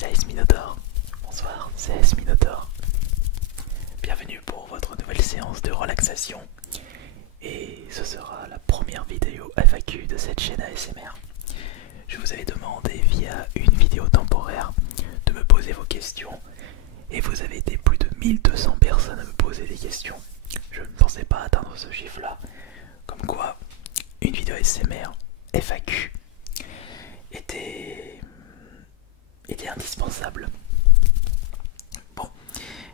c'est Ice Minotaur. Bonsoir, c'est Ice Minotaur. Bienvenue pour votre nouvelle séance de relaxation. Et ce sera la première vidéo FAQ de cette chaîne ASMR. Je vous avais demandé via une vidéo temporaire de me poser vos questions. Et vous avez été plus de 1200 personnes à me poser des questions. Je ne pensais pas atteindre ce chiffre là. Comme quoi, une vidéo ASMR FAQ était indispensable. Bon,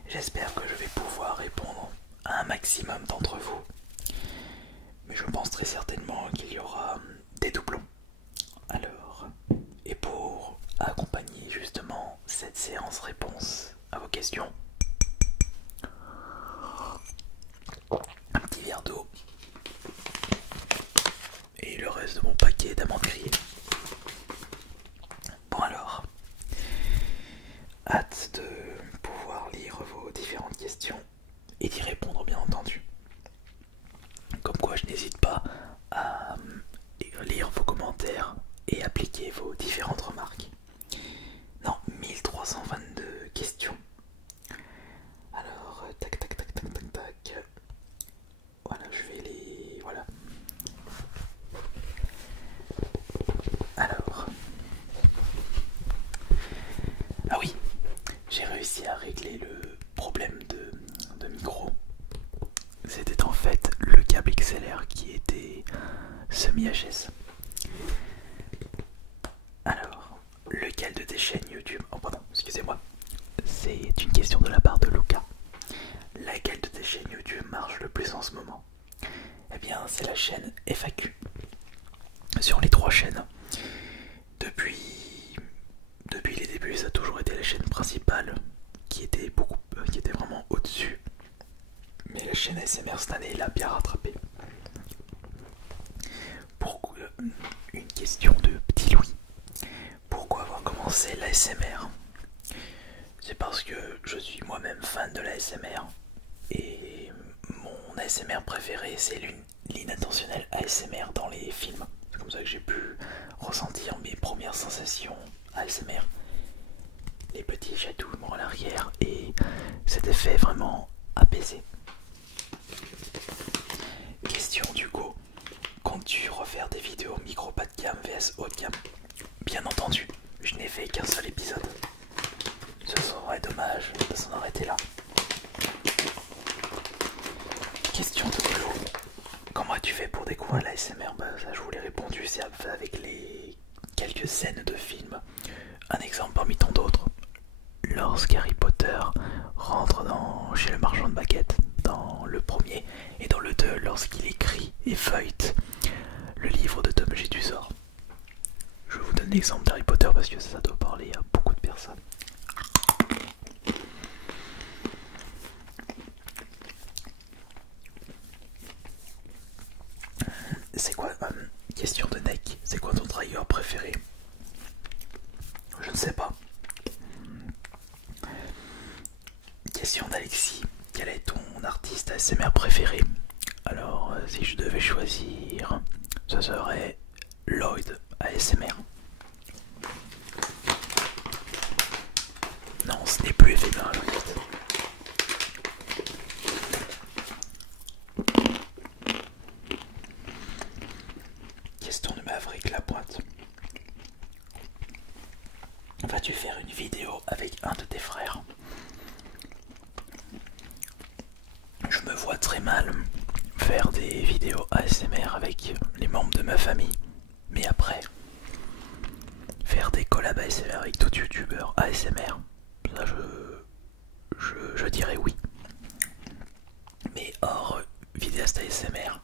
j'espère que je vais pouvoir répondre à un maximum d'entre vous. Mais je pense très certainement qu'il y aura des doublons. Alors, et pour accompagner justement cette séance réponse à vos questions, un petit verre d'eau et le reste de mon paquet d'amandes grillées. Bon alors, hâte de pouvoir lire vos différentes questions et d'y répondre bien entendu. Comme quoi je n'hésite pas à lire vos commentaires et appliquer vos différentes remarques. Non, 1322 questions. Alors, tac tac tac tac tac tac. Voilà, je vais les... Voilà. Alors... Ah oui, j'ai réussi à régler le problème de micro. C'était en fait le câble XLR qui était semi-HS. Alors, lequel de tes chaînes YouTube... Oh pardon, excusez-moi. C'est une question de la part de Luca. Laquelle de tes chaînes YouTube marche le plus en ce moment? Eh bien, c'est la chaîne FAQ. Sur les 3 chaînes, depuis les débuts, ça a toujours été la chaîne principale qui était vraiment au-dessus. Mais la chaîne ASMR cette année l'a bien rattrapé. Pourquoi, une question de petit Louis. Pourquoi avoir commencé l'ASMR? C'est parce que je suis moi-même fan de l'ASMR. Et mon ASMR préféré, c'est l'inattentionnel ASMR dans les films. C'est comme ça que j'ai pu ressentir mes premières sensations ASMR. Les petits chatouillements à l'arrière et cet effet vraiment apaisé. Question du go. Comptes-tu refaire des vidéos micro bas de gamme vs haut de gamme? Bien entendu, je n'ai fait qu'un seul épisode. Ce serait dommage de s'en arrêter là. Question de Clo. Comment as-tu fait pour découvrir l'ASMR? Bah ça je vous l'ai répondu, c'est avec les quelques scènes de films. Un exemple parmi tant d'autres. Lorsqu'Harry Potter rentre chez le marchand de baguettes, dans le premier, et dans le 2, lorsqu'il écrit et feuillete le livre de Tom G. du sort. Je vous donne l'exemple d'Harry Potter parce que ça doit parler à beaucoup de personnes. C'est quoi, question de Neck, c'est quoi ton trigger préféré? Je ne sais pas. Question d'Alexis, quel est ton artiste ASMR préféré? Alors, si je devais choisir, ce serait Lloyd ASMR. Non, ce n'est plus éphémère, Lloyd. Question de Maverick Lapointe. Vas-tu faire une vidéo avec un de tes frères? Je me vois très mal faire des vidéos ASMR avec les membres de ma famille. Mais après, faire des collabs ASMR avec d'autres youtubeurs ASMR, ça je dirais oui. Mais hors vidéaste ASMR,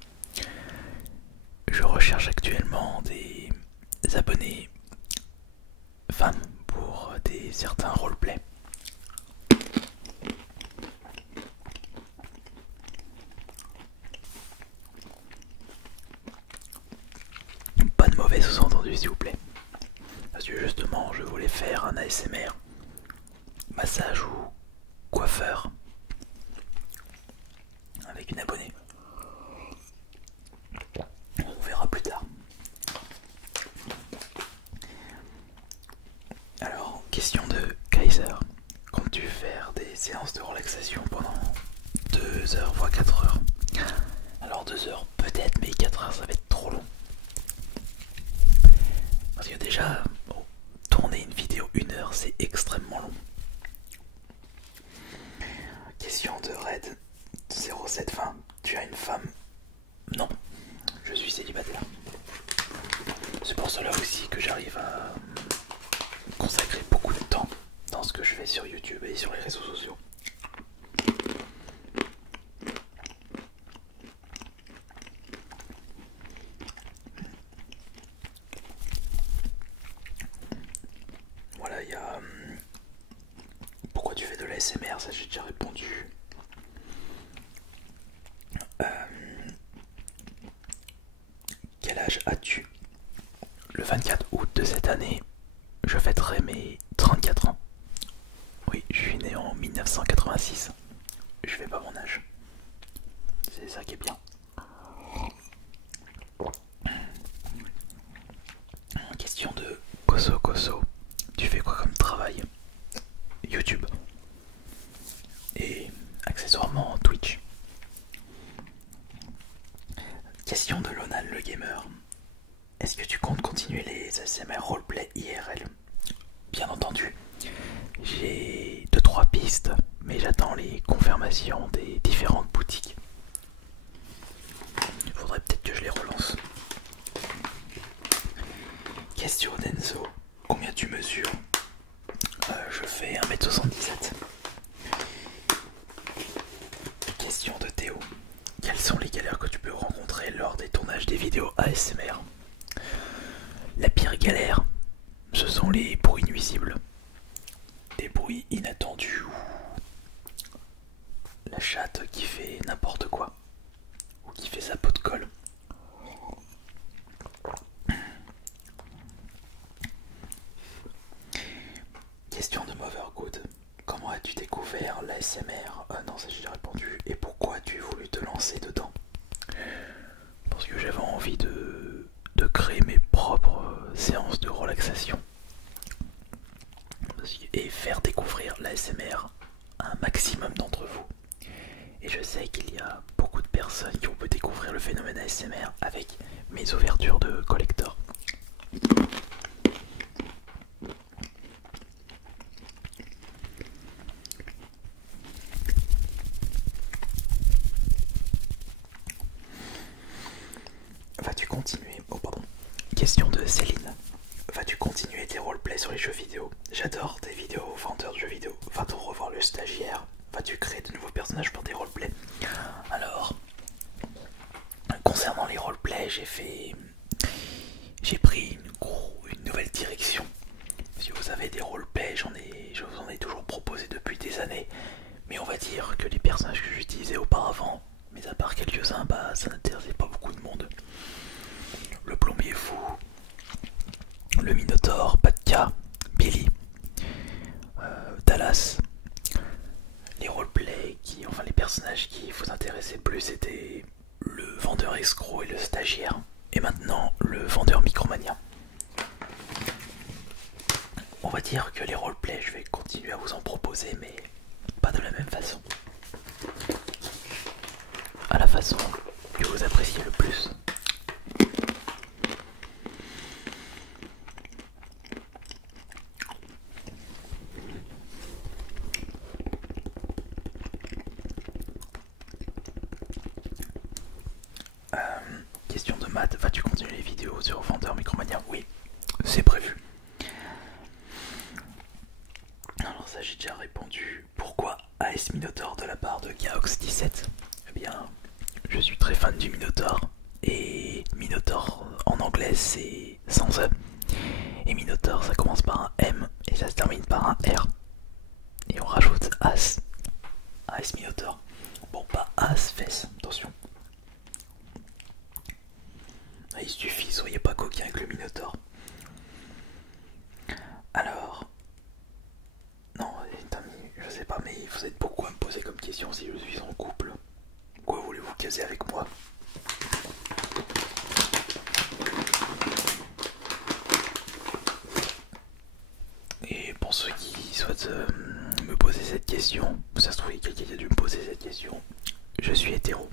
je recherche actuellement des abonnés femmes pour certains roleplays. Pas de mauvais sous-entendu s'il vous plaît. Parce que justement je voulais faire un ASMR massage ou coiffeur avec une abonnée. On verra plus tard. Alors, question de séance de relaxation pendant 2 heures, voire 4 heures. Alors 2 heures peut-être, mais 4 heures ça va être trop long. Parce que déjà, tourner une vidéo 1 heure c'est extrêmement long. Question de Red 0720. Tu as une femme? Non, je suis célibataire. C'est pour cela aussi que j'arrive à consacrer beaucoup de temps dans ce que je fais sur YouTube et sur les réseaux sociaux. Voilà, il y a... Pourquoi tu fais de l'ASMR? Ça j'ai déjà répondu. Quel âge as-tu? Le 24 août de cette année, je fêterai mes 34 ans. Oui, je suis né en 1986. Je fais pas mon âge. C'est ça qui est bien. Question de Koso Koso. Tu fais quoi comme travail? YouTube. Et accessoirement Twitch. Question de Lonal le gamer. Est-ce que tu comptes continuer les ASMR roleplay IRL? Bien entendu. J'ai 2-3 pistes, mais j'attends les confirmations des différentes boutiques. Il faudrait peut-être que je les relance. Question d'Enzo. Combien tu mesures? Je fais 1m77. Question de Théo. Quelles sont les galères que tu peux rencontrer lors des tournages des vidéos ASMR? La pire galère, ce sont les bruits nuisibles. Des bruits inattendus ou la chatte qui fait n'importe quoi ou qui fait sa peau de colle. Question de Mothergood. Comment as-tu découvert l'ASMR? Non, ça j'ai déjà répondu. Et pourquoi as-tu voulu te lancer dedans? Parce que j'avais envie de créer mes propres séances de relaxation. Et faire découvrir l'ASMR à un maximum d'entre vous. Et je sais qu'il y a beaucoup de personnes qui ont pu découvrir le phénomène ASMR avec mes ouvertures de collector. Vas-tu continuer? Oh pardon. Question de Céline. Vas-tu continuer tes roleplays sur les jeux vidéo? J'adore tes vidéos vendeurs de jeux vidéo. Va-t-on revoir le stagiaire? Vas-tu créer de nouveaux personnages pour tes roleplays? Alors, concernant les roleplays, j'ai pris une nouvelle direction. Si vous avez des roleplays, je vous en ai toujours proposé depuis des années. Mais on va dire que les personnages que j'utilisais auparavant, mais à part quelques-uns, bah ça n'intéressait pas beaucoup de monde. Le plombier fou, le Minotaure, Patka, Billy, Dallas. Les roleplays enfin les personnages qui vous intéressaient le plus c'était le vendeur escroc et le stagiaire. Et maintenant le vendeur micromania. On va dire que les roleplays je vais continuer à vous en proposer mais pas de la même façon. À la façon que vous appréciez le plus. Question de maths, vas-tu continuer les vidéos sur Vendeur Micromania? Oui, c'est prévu. Alors ça j'ai déjà répondu. Pourquoi AS Minotaur de la part de Gaox17? Eh bien, je suis très fan du Minotaur. Et Minotaur en anglais c'est sans E. Et Minotaur ça commence par un M et ça se termine par un R. Et on rajoute As. AS Minotaur. Bon, pas As Fess, attention. Il suffit, soyez pas coquin avec le Minotaur. Alors, non, je sais pas, mais vous êtes beaucoup à me poser comme question si je suis en couple. Quoi voulez-vous caser avec moi? Et pour ceux qui souhaitent me poser cette question. Ça se trouve, quelqu'un qui a dû me poser cette question. Je suis hétéro.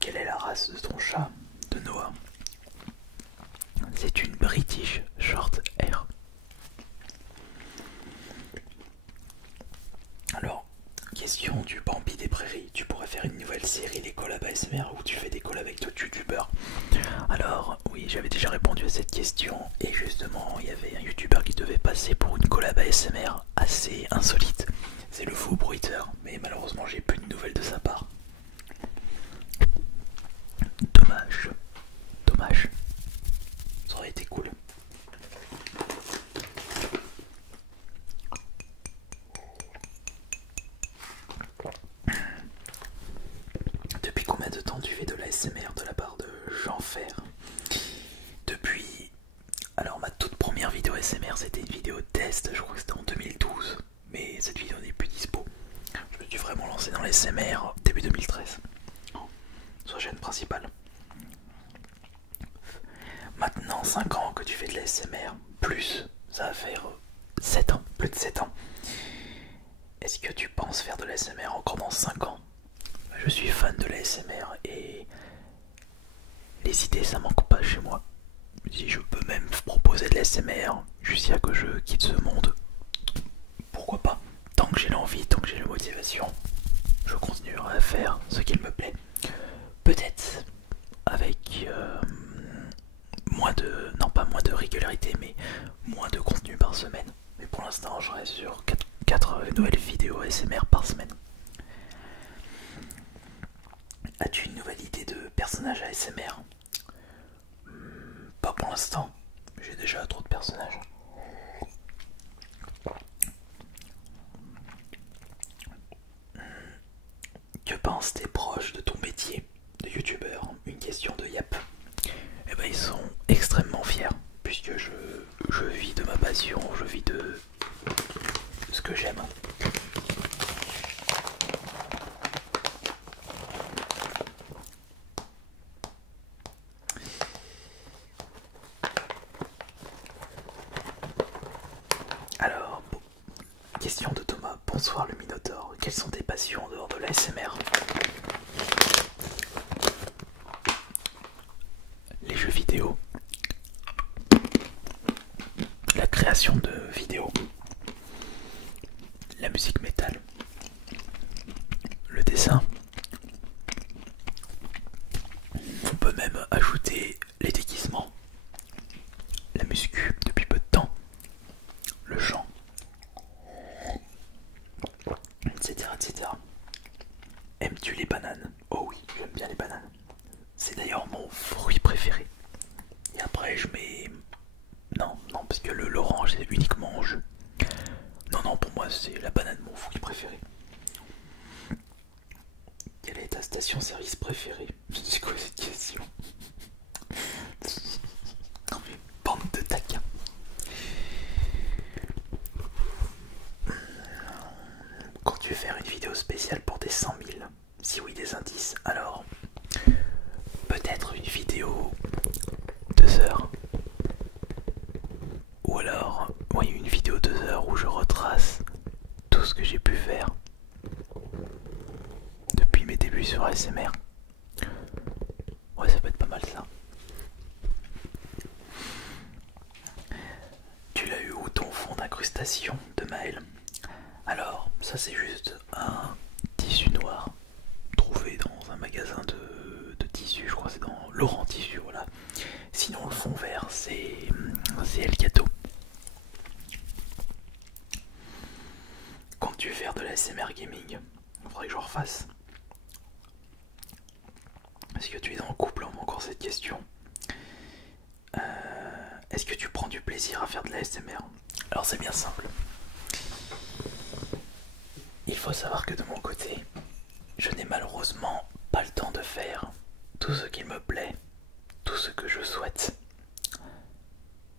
Quelle est la race de ton chat de Noah? C'est une British Short Hair. Alors, question du Bambi des prairies. Tu pourrais faire une nouvelle série, les collabs ASMR, où tu fais des collabs avec d'autres youtubeurs. Alors, oui, j'avais déjà répondu à cette question. Et justement, il y avait un youtubeur qui devait passer pour une collab ASMR assez insolite. C'est le faux bruiteur. Mais malheureusement, j'ai plus de nouvelles de sa part. Dommage. Dommage. Ça aurait été cool. Depuis combien de temps tu fais de l'ASMR de la part de Jean Fer? Depuis... Alors ma toute première vidéo ASMR c'était une vidéo test, je crois que c'était en 2012. Mais cette vidéo n'est plus dispo. Je me suis vraiment lancé dans l'ASMR début 2013. Sur la chaîne principale. Maintenant 5 ans que tu fais de l'ASMR, plus ça va faire 7 ans, plus de 7 ans. Est-ce que tu penses faire de l'ASMR encore dans 5 ans? Je suis fan de l'ASMR et les idées ça manque pas chez moi. Si je peux même proposer de l'ASMR jusqu'à que je quitte ce monde, pourquoi pas? Tant que j'ai l'envie, tant que j'ai la motivation, je continuerai à faire ce qu'il me plaît. Peut-être avec moins de... non pas moins de régularité, mais moins de contenu par semaine. Mais pour l'instant je reste sur 4 nouvelles vidéos ASMR par semaine. As-tu une nouvelle idée de personnage ASMR? Pas pour l'instant, j'ai déjà trop de personnages. Que pensent tes proches de ton métier de youtubeur? Une question de Yap. Eh ben ils sont extrêmement fiers puisque je vis de ma passion, je vis de ce que j'aime. Alors, question de Thomas. Bonsoir le Minotaure. Quelles sont tes passions en dehors de l'ASMR? Les jeux vidéo. La création de vidéos. La musique métal. Le dessin. On peut même ajouter les déguisements. La muscu depuis peu de temps. Le chant. Etc. etc. Aimes-tu les bananes? Oh oui, j'aime bien les bananes. C'est d'ailleurs mon fruit préféré. Et après je mets... Non, non, parce que l'orange c'est uniquement en jus. Non, non, pour moi c'est la banane mon fruit préféré. Quelle est ta station-service préférée? C'est quoi cette question? Non mais bande de taquins. Comptes-tu faire une vidéo spéciale pour des 100 000? Si oui, des indices. Alors, peut-être une vidéo 2 heures. Ou alors, oui, une vidéo 2 heures où je retrace tout ce que j'ai pu faire depuis mes débuts sur ASMR. Ouais, ça peut être pas mal ça. Tu l'as eu où ton fond d'incrustation de Maël? Alors, ça c'est juste un tissu noir trouvé dans un magasin de tissus, je crois que c'est dans Laurent Tissu, voilà. Sinon le fond vert c'est Elgato. Comptes-tu faire de la ASMR gaming? Il faudrait que je refasse. Est-ce que tu es en couple? On a encore cette question. Est-ce que tu prends du plaisir à faire de la ASMR? Alors c'est bien simple. Il faut savoir que de mon côté, je n'ai malheureusement pas le temps de faire tout ce qui me plaît, tout ce que je souhaite.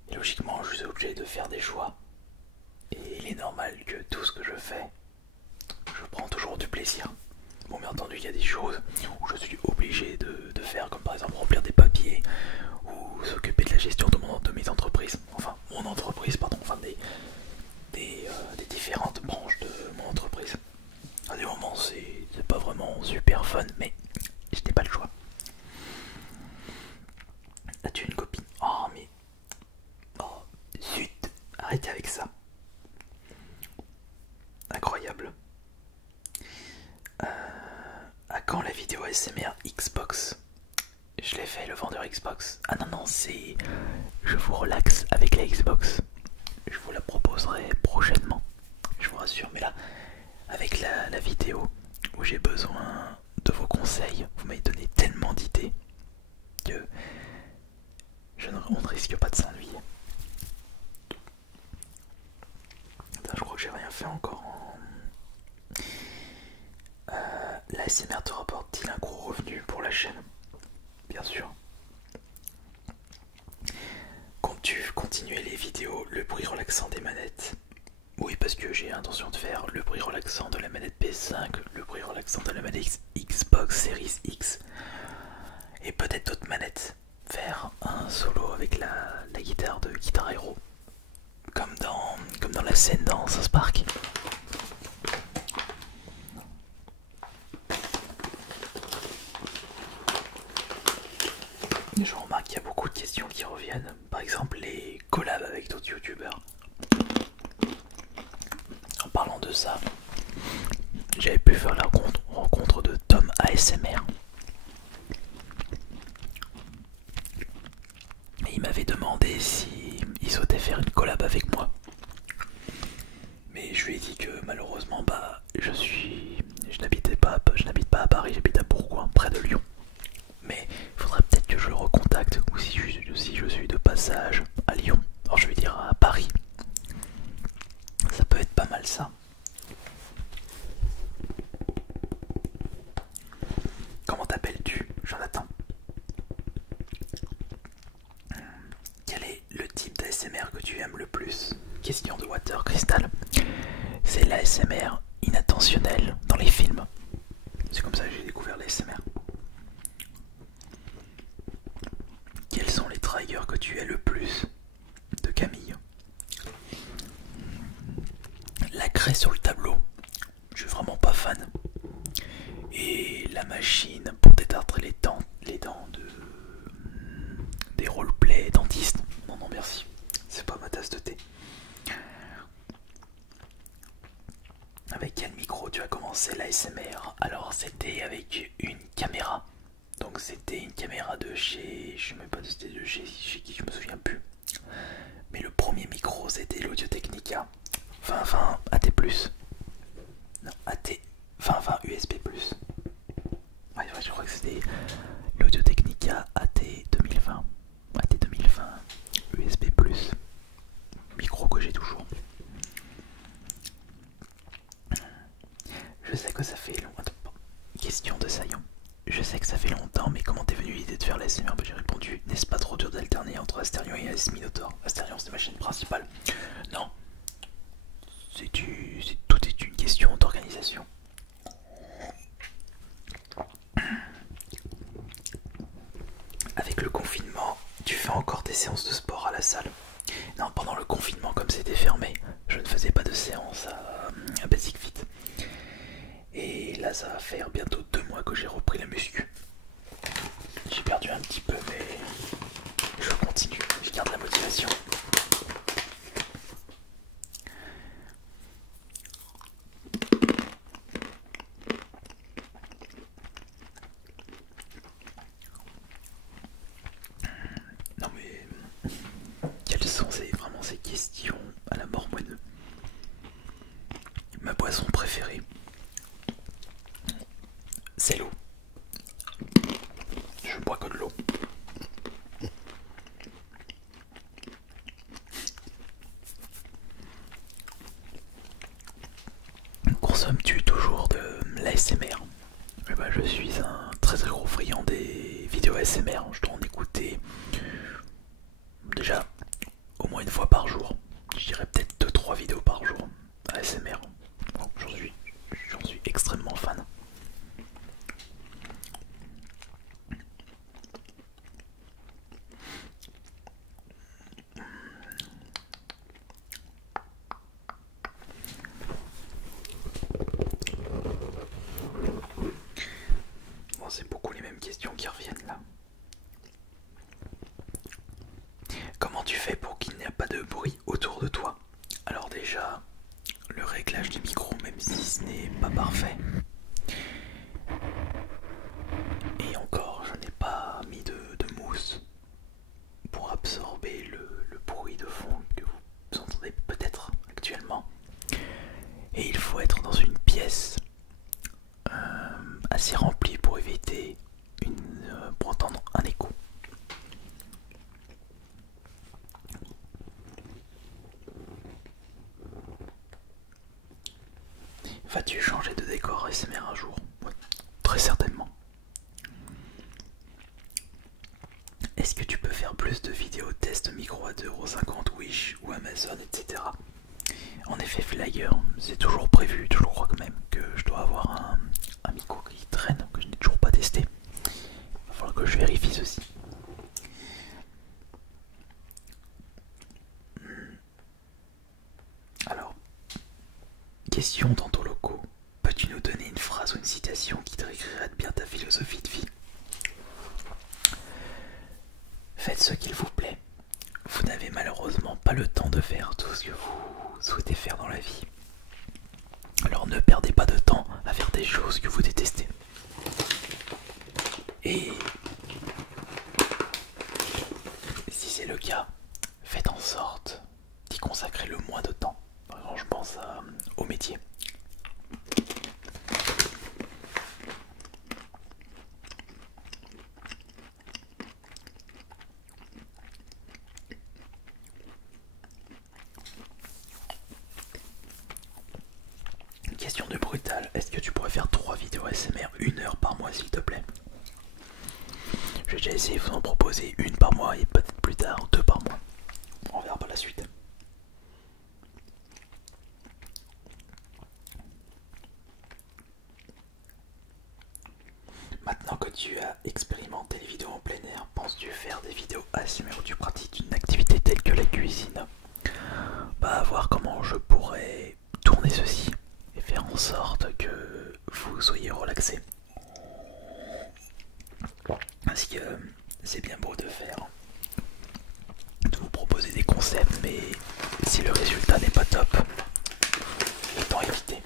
Et logiquement, je suis obligé de faire des choix. Et il est normal que tout ce que je fais, je prends toujours du plaisir. Bon, bien entendu, il y a des choses où je suis obligé de faire, comme par exemple remplir des papiers ou Xbox. Ah non, non, c'est... Je vous relaxe avec la Xbox. Je vous la proposerai prochainement, je vous rassure. Mais là, avec la vidéo où j'ai besoin de vos conseils, vous m'avez donné tellement d'idées que on ne risque pas de s'ennuyer. Je crois que j'ai rien fait encore en... L'ASMR te rapporte-t-il un gros revenu pour la chaîne? Bien sûr. Comptes-tu continuer les vidéos, le bruit relaxant des manettes? Oui, parce que j'ai l'intention de faire le bruit relaxant de la manette PS5, le bruit relaxant de la manette Xbox Series X, et peut-être d'autres manettes. Faire un solo avec la guitare de Guitar Hero, comme dans la scène dans South Park. Je remarque qu'il y a beaucoup de questions qui reviennent, par exemple les collabs avec d'autres youtubeurs. En parlant de ça, j'avais pu faire la rencontre de Tom ASMR. Et il m'avait demandé si il souhaitait faire une collab avec moi. Mais je lui ai dit que malheureusement je n'habite pas à Paris, j'habite à Bourgoin, près de Lyon. Mais il faudrait peut-être que je le recontacte, ou si je suis de passage à Lyon, alors je vais dire à Paris. Ça peut être pas mal ça. Comment t'appelles-tu, Jonathan? Quel est le type d'ASMR que tu aimes le plus? Question de Water Crystal. C'est l'ASMR inattentionnel dans les films. C'est comme ça que j'ai découvert l'ASMR. Quels sont les triggers que tu aimes le plus? De Camille. La craie sur le tableau, je suis vraiment pas fan. Et la machine pour détartrer les dents des roleplay dentistes. Non, non, merci. C'est pas ma tasse de thé. Avec quel micro tu as commencé l'ASMR? Alors, c'était avec une caméra. Donc, c'était une caméra de chez... Je sais même pas si c'était de chez qui, je me souviens plus. Mais le premier micro, c'était l'Audio Technica 2020 AT+. Non, AT 2020 USB+. Ouais, je crois que c'était l'Audio Technica AT 2020. AT 2020 USB+. Micro que j'ai toujours. Je sais que ça fait longtemps. Question de Saillon. Je sais que ça fait longtemps, mais comment t'es venu l'idée de faire la SMR? J'ai répondu, n'est-ce pas trop dur d'alterner entre Asterion et AS Minotaur? Asterion, c'est ma chaîne principale. Non. Tout est une question d'organisation. Avec le confinement, tu fais encore des séances de sport à la salle? Non, pendant le confinement, comme c'était fermé, je ne faisais pas de séance à Basic Fit. Et là, ça va faire bientôt 2 mois que j'ai repris la muscu. J'ai perdu un petit peu, mais je continue, je garde la motivation. Non mais, quelles sont vraiment ces questions à la mort moineux? Ma boisson préférée, c'est l'eau. Je bois que de l'eau. Consommes-tu toujours de l'ASMR? Je suis un très gros friand des vidéos ASMR. Je dois en écouter déjà au moins une fois par jour. Je dirais peut-être 2-3 vidéos par jour ASMR. Bon, j'en suis extrêmement fan. Bon, c'est beaucoup les mêmes questions qui reviennent là. Comment tu fais pour qu'il n'y ait pas de bruit autour de toi? Alors déjà, le réglage du micro, même si ce n'est pas parfait. Et encore, je n'ai pas mis de mousse Est-ce que tu peux faire plus de vidéos test micro à 2,50 €, Wish ou Amazon, etc. En effet, Flyer, c'est toujours prévu. Je crois quand même que je dois avoir un micro qui traîne, que je n'ai toujours pas testé. Il va falloir que je vérifie ceci. Alors, question dans ton locaux. Peux-tu nous donner une phrase ou une citation qui décrirait bien ta philosophie de vie? Faites ce qu'il vous plaît. Vous n'avez malheureusement pas le temps de faire tout ce que vous souhaitez faire dans la vie. Alors ne perdez pas de temps à faire des choses que vous détestez. Et si c'est le cas, faites en sorte d'y consacrer le moins de temps. Par exemple, je pense au métier. Question de brutal, est-ce que tu pourrais faire 3 vidéos ASMR 1 heure par mois s'il te plaît? J'ai déjà essayé de vous en proposer une par mois et peut-être plus tard 2 par mois. On verra par la suite. Maintenant que tu as expérimenté les vidéos en plein air, penses-tu faire des vidéos ASMR où tu pratiques une activité telle que la cuisine? Bah, à voir comment je pourrais tourner ceci et faire en sorte que vous soyez relaxé. Parce que c'est bien beau de faire, de vous proposer des concepts, mais si le résultat n'est pas top, autant éviter.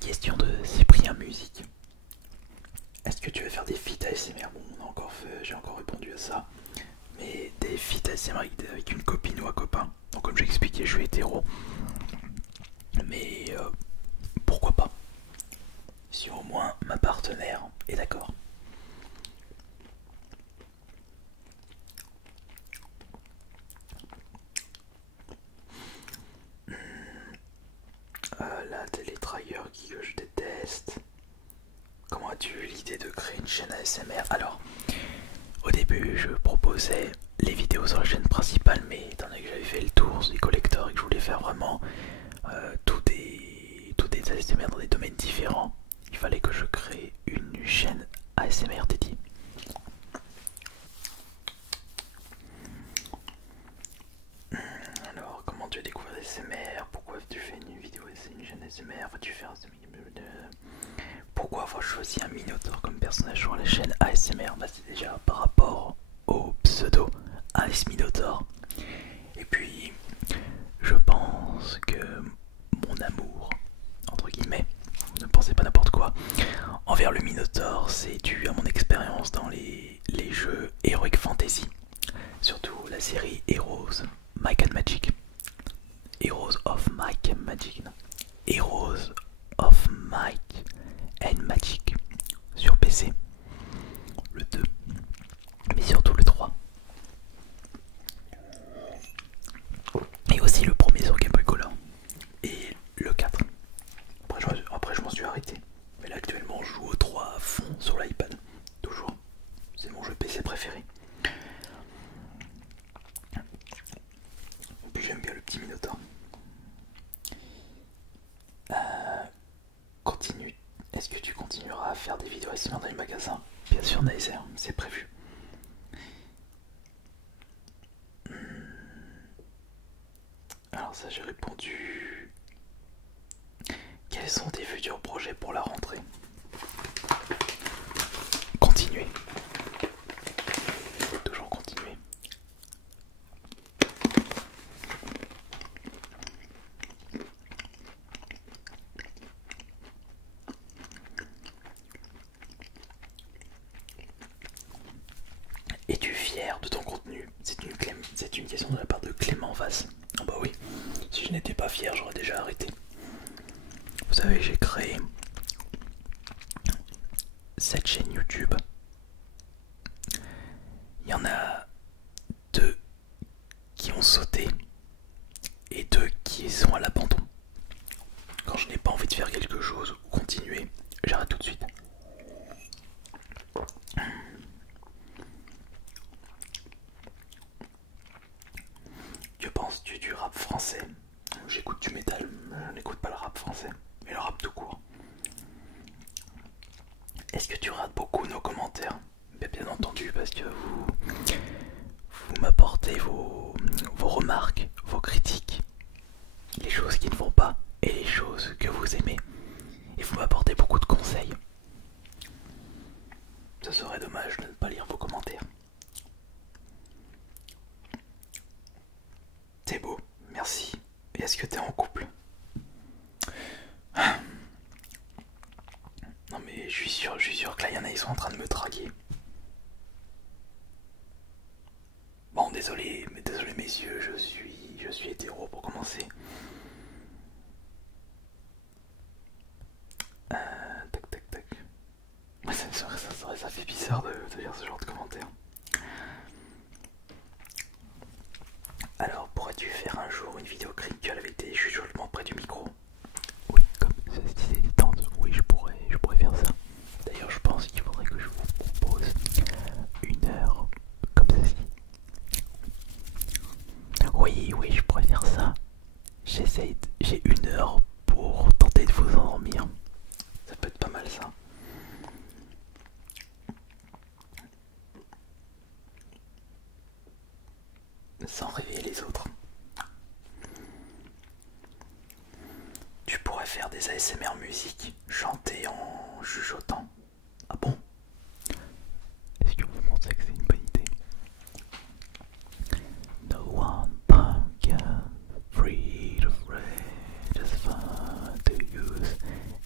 Question de Cyprien Musique. Est-ce que tu veux faire des feats ASMR? Bon, j'ai encore répondu à ça. Mais des feats ASMR avec une copine ou un copain. Donc comme j'ai expliqué, je suis hétéro. Mais pourquoi pas? Si au moins ma partenaire est d'accord. La télétravailleur que je déteste. Comment as-tu eu l'idée de créer une chaîne ASMR? Alors, au début, je proposais les vidéos sur la chaîne principale, mais étant donné que j'avais fait le tour des collecteurs et que je voulais faire vraiment tous des ASMR dans des domaines différents, il fallait que je crée une chaîne ASMR dédiée. Alors, comment tu as découvert l'ASMR? Pourquoi tu fais une vidéo, une chaîne ASMR? Vas-tu faire Pourquoi avoir choisi un Minotaur comme personnage sur la chaîne ASMR? Bah, c'est déjà par rapport au pseudo AS Minotaur. Et puis, je pense que mon amour, entre guillemets, ne pensez pas n'importe quoi, envers le Minotaur, c'est dû à mon expérience dans les jeux Heroic Fantasy. Surtout la série Heroes Might and Magic. Heroes of Might and Magic, non. Heroes of Might and Magic sur PC, le 2, mais surtout le 3. Et aussi le premier sur Game Boy Color. Et le 4. Après je m'en suis arrêté. Mais là actuellement je joue au 3 à fond sur l'iPad. Toujours. C'est mon jeu PC préféré. En plus j'aime bien le petit Minotaur. Continue. Est-ce que tu continueras à faire des vidéos ASMR dans les magasins? Bien sûr Nazer, c'est prévu. Alors ça j'ai répondu. Quels sont tes futurs projets pour la rentrée? Continuer. Toujours continuer. Es-tu fier de ton contenu? C'est une question de la part de Clément Vasse. Oh bah oui, si je n'étais pas fier, j'aurais déjà arrêté. Vous savez, j'ai créé cette chaîne YouTube. Il y en a 2 qui ont sauté penses-tu du rap français? J'écoute du métal, je n'écoute pas le rap français, mais le rap tout court. Est-ce que tu rates beaucoup nos commentaires? Bien entendu, parce que vous m'apportez vos remarques, vos critiques, les choses qui ne vont pas et les choses que vous aimez. Et vous m'apportez beaucoup de conseils. Ce serait dommage de ne pas lire vos commentaires. C'est beau, merci. Et est-ce que t'es en couple? Non mais je suis sûr que là il y en a, ils sont en train de me draguer. Bon, désolé messieurs, je suis hétéro pour commencer. Tac tac tac. Ouais, ça fait bizarre de lire ce genre de commentaires. Alors, pourrais-tu faire un jour une vidéo crinkle avec des chuchotements près du micro? Oui, comme ça se disait détente, oui je pourrais faire ça. D'ailleurs je pense qu'il faudrait que je vous propose une heure comme ceci. Oui, je pourrais faire ça. J'ai une heure pour tenter de vous endormir. Ça peut être pas mal ça. Sans réveiller les autres. Tu pourrais faire des ASMR musique, chanter en chuchotant. Ah bon? Est-ce que vous pensez que c'est une bonne idée? No one pumpkin, free to fray, just fun to use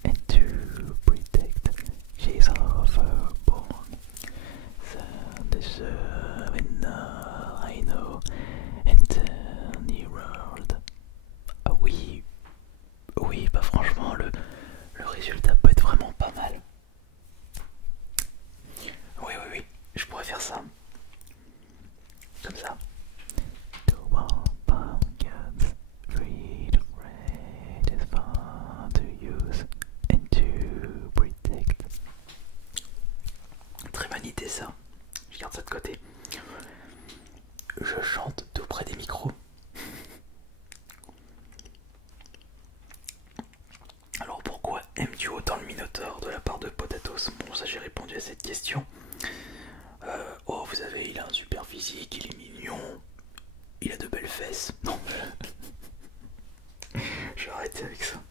and to protect. She's overborn, so deserving I know, and turn the world. Ah oui, bah franchement le résultat peut être vraiment pas mal. Oui, je pourrais faire ça. Comme ça. Très bonne idée ça. Je garde ça de côté. Je chante tout près des micros. Alors pourquoi aimes-tu autant le Minotaur de la part de Potatoes? Bon, ça j'ai répondu à cette question. Oh, vous savez, il a un super physique, il est mignon, il a de belles fesses. Non, je vais arrêter avec ça.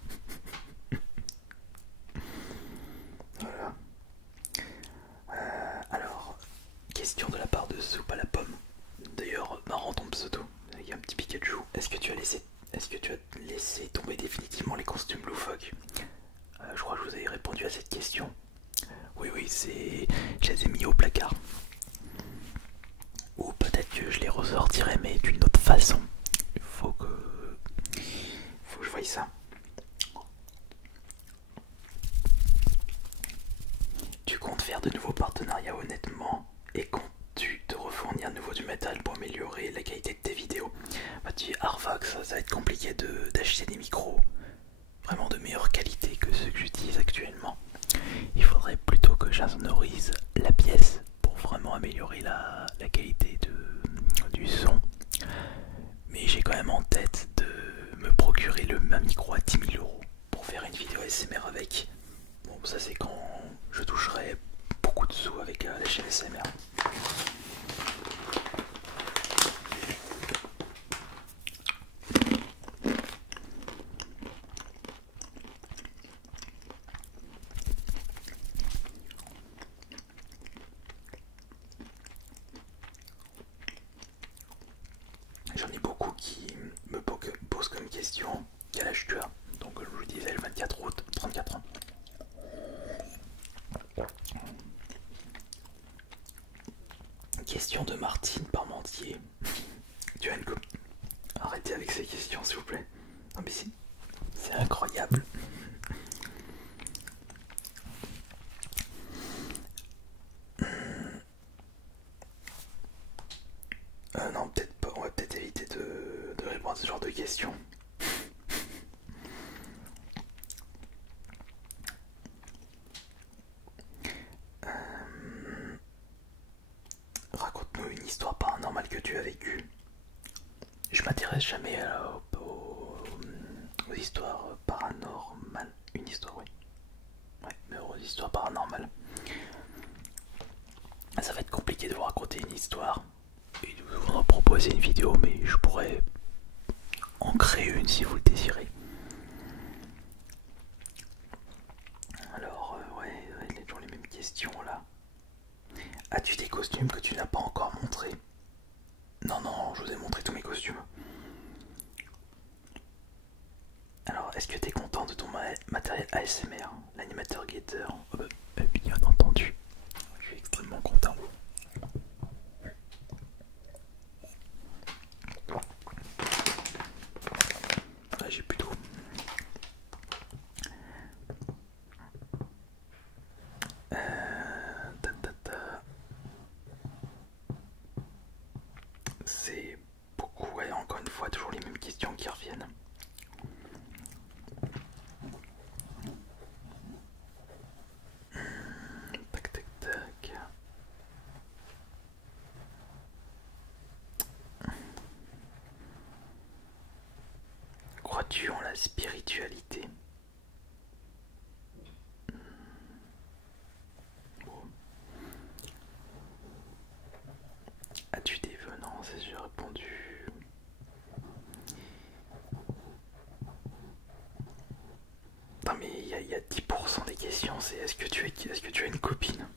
Voilà. Alors, question de la part de Soupe à la pomme. D'ailleurs, marrant ton pseudo, il y a un petit Pikachu. Est-ce que tu as laissé tomber définitivement les costumes loufoques? Je crois que je vous avais répondu à cette question. Oui, je les ai mis au placard. Ou peut-être que je les ressortirai, mais d'une autre façon. Faut que je voie ça. Tu comptes faire de nouveaux partenariats honnêtement? Et comptes-tu te refournir à nouveau du métal pour améliorer la qualité de tes vidéos? Bah tu Harvax, ça va être compliqué d'acheter des micros vraiment de meilleure qualité que ceux que j'utilise actuellement. Il faudrait plutôt que j'insonorise la pièce pour vraiment améliorer la qualité du son. Mais j'ai quand même en tête de me procurer un micro à 10 000 € pour faire une vidéo ASMR avec. Bon, ça c'est quand je toucherai beaucoup de sous avec la chaîne ASMR. J'en ai beaucoup qui me posent comme question quel âge tu as. Donc je vous disais le 24 août, 34 ans. Question de Martine Parmentier. Tu as une copine? Arrêtez avec ces questions s'il vous plaît. Non mais c'est incroyable. Non, peut-être pas. On va peut-être éviter de répondre à ce genre de questions. Raconte-nous une histoire paranormale que tu as vécue. Je m'intéresse jamais aux histoires paranormales. Une histoire, oui. Ouais, mais aux histoires paranormales. Ça va être compliqué de vous raconter une histoire et de vous en proposer une vidéo, mais je pourrais en créer une si vous le désirez. Alors, ouais, il y a toujours les mêmes questions là. As-tu des costumes que tu n'as pas encore montrés? Non, non, je vous ai montré tous mes costumes. Alors, est-ce que tu es content de ton matériel ASMR, l'animateur Gator? Oh bah, bien entendu, je suis extrêmement content. Là, j'ai plutôt... C'est beaucoup, ouais, encore une fois, toujours les mêmes questions qui reviennent. Tac, tac, tac. Crois-tu en la spiritualité? Bon. As-tu des venances? Et j'ai répondu... Non mais il y a 10% des questions, c'est est-ce que tu as une copine?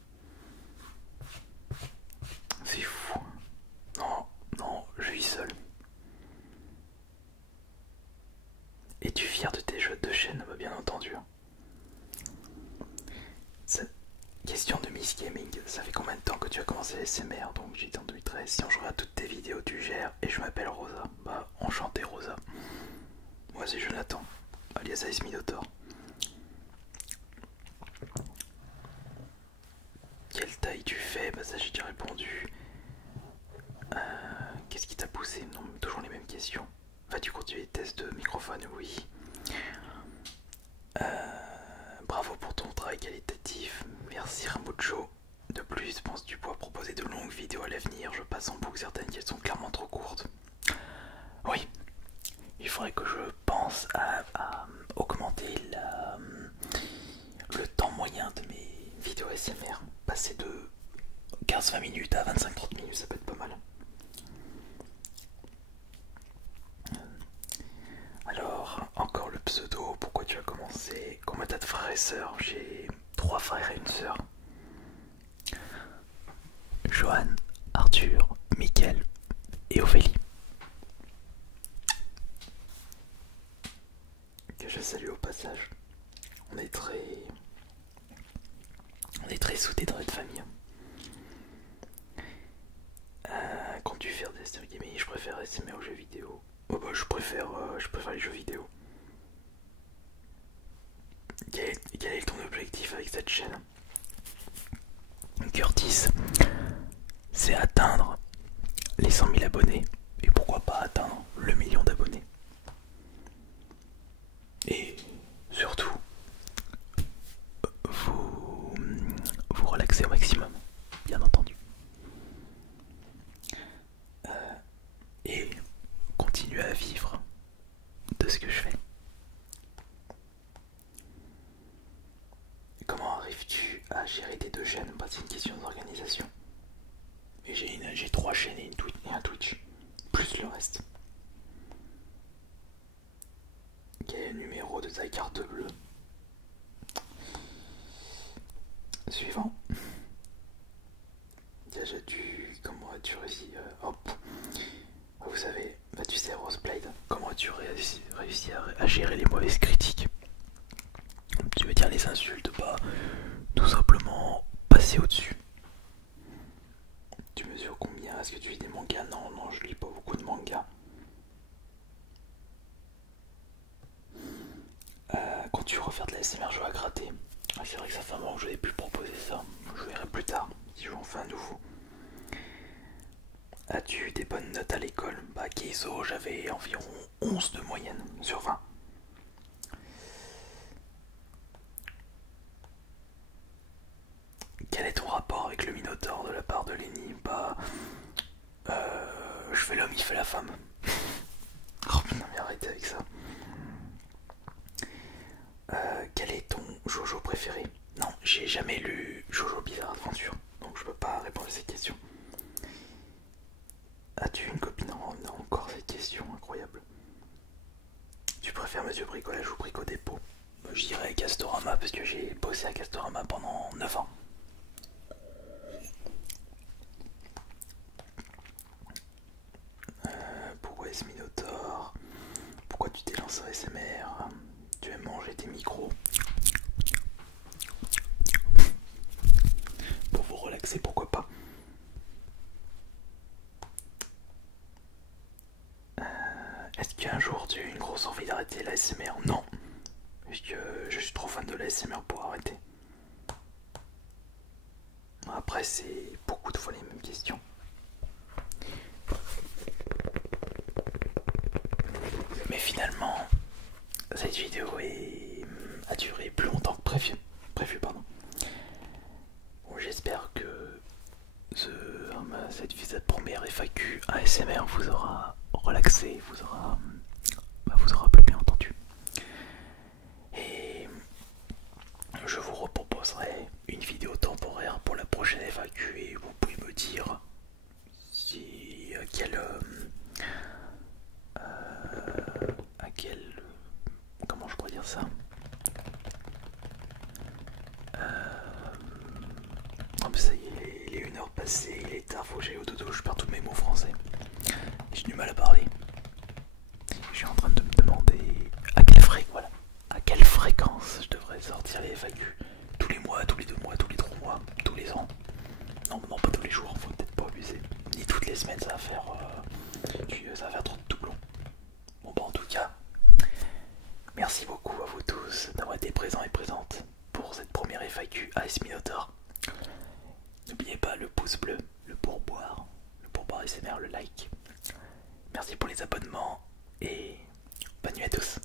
C'est fou. Non, non, je vis seul. Es-tu fier de tes jeux de chaîne? Bah, bien entendu. Question de Miss Gaming, ça fait combien de temps que tu as commencé l'ASMR? Donc j'ai été en 2013, si on regarde toutes tes vidéos tu gères et je m'appelle Rosa. Bah enchanté Rosa. Moi c'est Jonathan, alias Ice Minotaur. Quelle taille tu fais? Bah ça j'ai déjà répondu. Qu'est-ce qui t'a poussé? Non, toujours les mêmes questions. Vas-tu continuer les tests de microphone? Oui. Bravo pour ton travail qualitatif. Merci Rambocho. De plus, penses-tu pouvoir proposer de longues vidéos à l'avenir? Je passe en boucle certaines qui sont clairement trop courtes. Oui, il faudrait que je pense à augmenter le temps moyen de mes vidéos ASMR. Passer de 15-20 minutes à 25-30 minutes, ça peut être pas mal. Alors, encore le pseudo, pourquoi tu as commencé? Combien t'as de frères et sœurs? J'ai 3 frères et une sœur. Johan, Arthur, Mickaël et Ophélie. Que je salue au passage. On est très soudés dans notre famille. Comptes-tu faire des streams gaming? Je préfère SMR aux jeux vidéo. Oh bah je préfère les jeux vidéo. Quel est ton objectif avec cette chaîne? Curtis, c'est atteindre les 100 000 abonnés. Et pourquoi pas atteindre le million d'abonnés. Et surtout, vous relaxez au maximum, bien entendu. Et continuez à vivre de ce que je fais. Comment arrives-tu à gérer tes 2 chaînes? Bah, c'est une question d'organisation. Et j'ai 3 chaînes et un Twitch, plus le reste. Quel est le numéro de ta carte bleue? Suivant. Comment as-tu réussi? Hop. Vous savez, bah tu sais Roseblade, comment as-tu réussi à gérer les mauvaises critiques? Tu veux dire les insultes? Bah tout simplement passer au-dessus. Tu mesures combien? Est-ce que tu lis des mangas? Non, non, je lis pas beaucoup de mangas. Quand tu refaire de la SMR, je vais à gratter. Ah, c'est vrai que ça fait un moment que je n'ai plus proposé ça. Je verrai plus tard si je en fais un nouveau. As-tu eu des bonnes notes à l'école? Bah Keizo, j'avais environ 11 de moyenne sur 20. Quel est ton rapport avec le Minotaure de la part de Lenny? Bah je fais l'homme, il fait la femme. Non mais arrêtez avec ça. Quel est ton Jojo préféré? Non, j'ai jamais lu Jojo Bizarre Adventure, donc je peux pas répondre à cette question. As-tu une copine? Non, encore cette question incroyable. Tu préfères Monsieur Bricolage ou Brico Dépôt? Je dirais Castorama parce que j'ai bossé à Castorama pendant 9 ans. Pourquoi est-ce Minotaur? Pourquoi tu t'es lancé en SMR? Tu aimes manger tes micros? Pour vous relaxer, pourquoi pas? Est-ce qu'un jour tu as eu une grosse envie d'arrêter la SMR? Non, parce que je suis trop fan de la SMR pour arrêter. Après, c'est beaucoup de fois les mêmes questions. Mais finalement, cette vidéo a duré plus longtemps que prévu. Pardon. Bon, j'espère que cette première FAQ ASMR vous aura relaxé, vous aura plus bien entendu. Et je vous reproposerai une vidéo temporaire pour la prochaine FAQ et vous pouvez me dire si à quel comment je pourrais dire ça. Ça y est, il est 1 heure passée, il est tard, faut que j'aille au dodo, je perds tous mes mots français. J'ai du mal à parler. Je suis en train de me demander à quelle fréquence je devrais sortir les FAQ. Tous les mois, tous les 2 mois, tous les 3 mois, tous les ans. Non, pas tous les jours, faut peut-être pas abuser. Ni toutes les semaines, ça va faire trop de doublons. Bon bah en tout cas, merci beaucoup à vous tous d'avoir été présents et présentes pour cette première FAQ AS Minotaur. N'oubliez pas le pouce bleu, le pourboire SMR, le like. Merci pour les abonnements et bonne nuit à tous.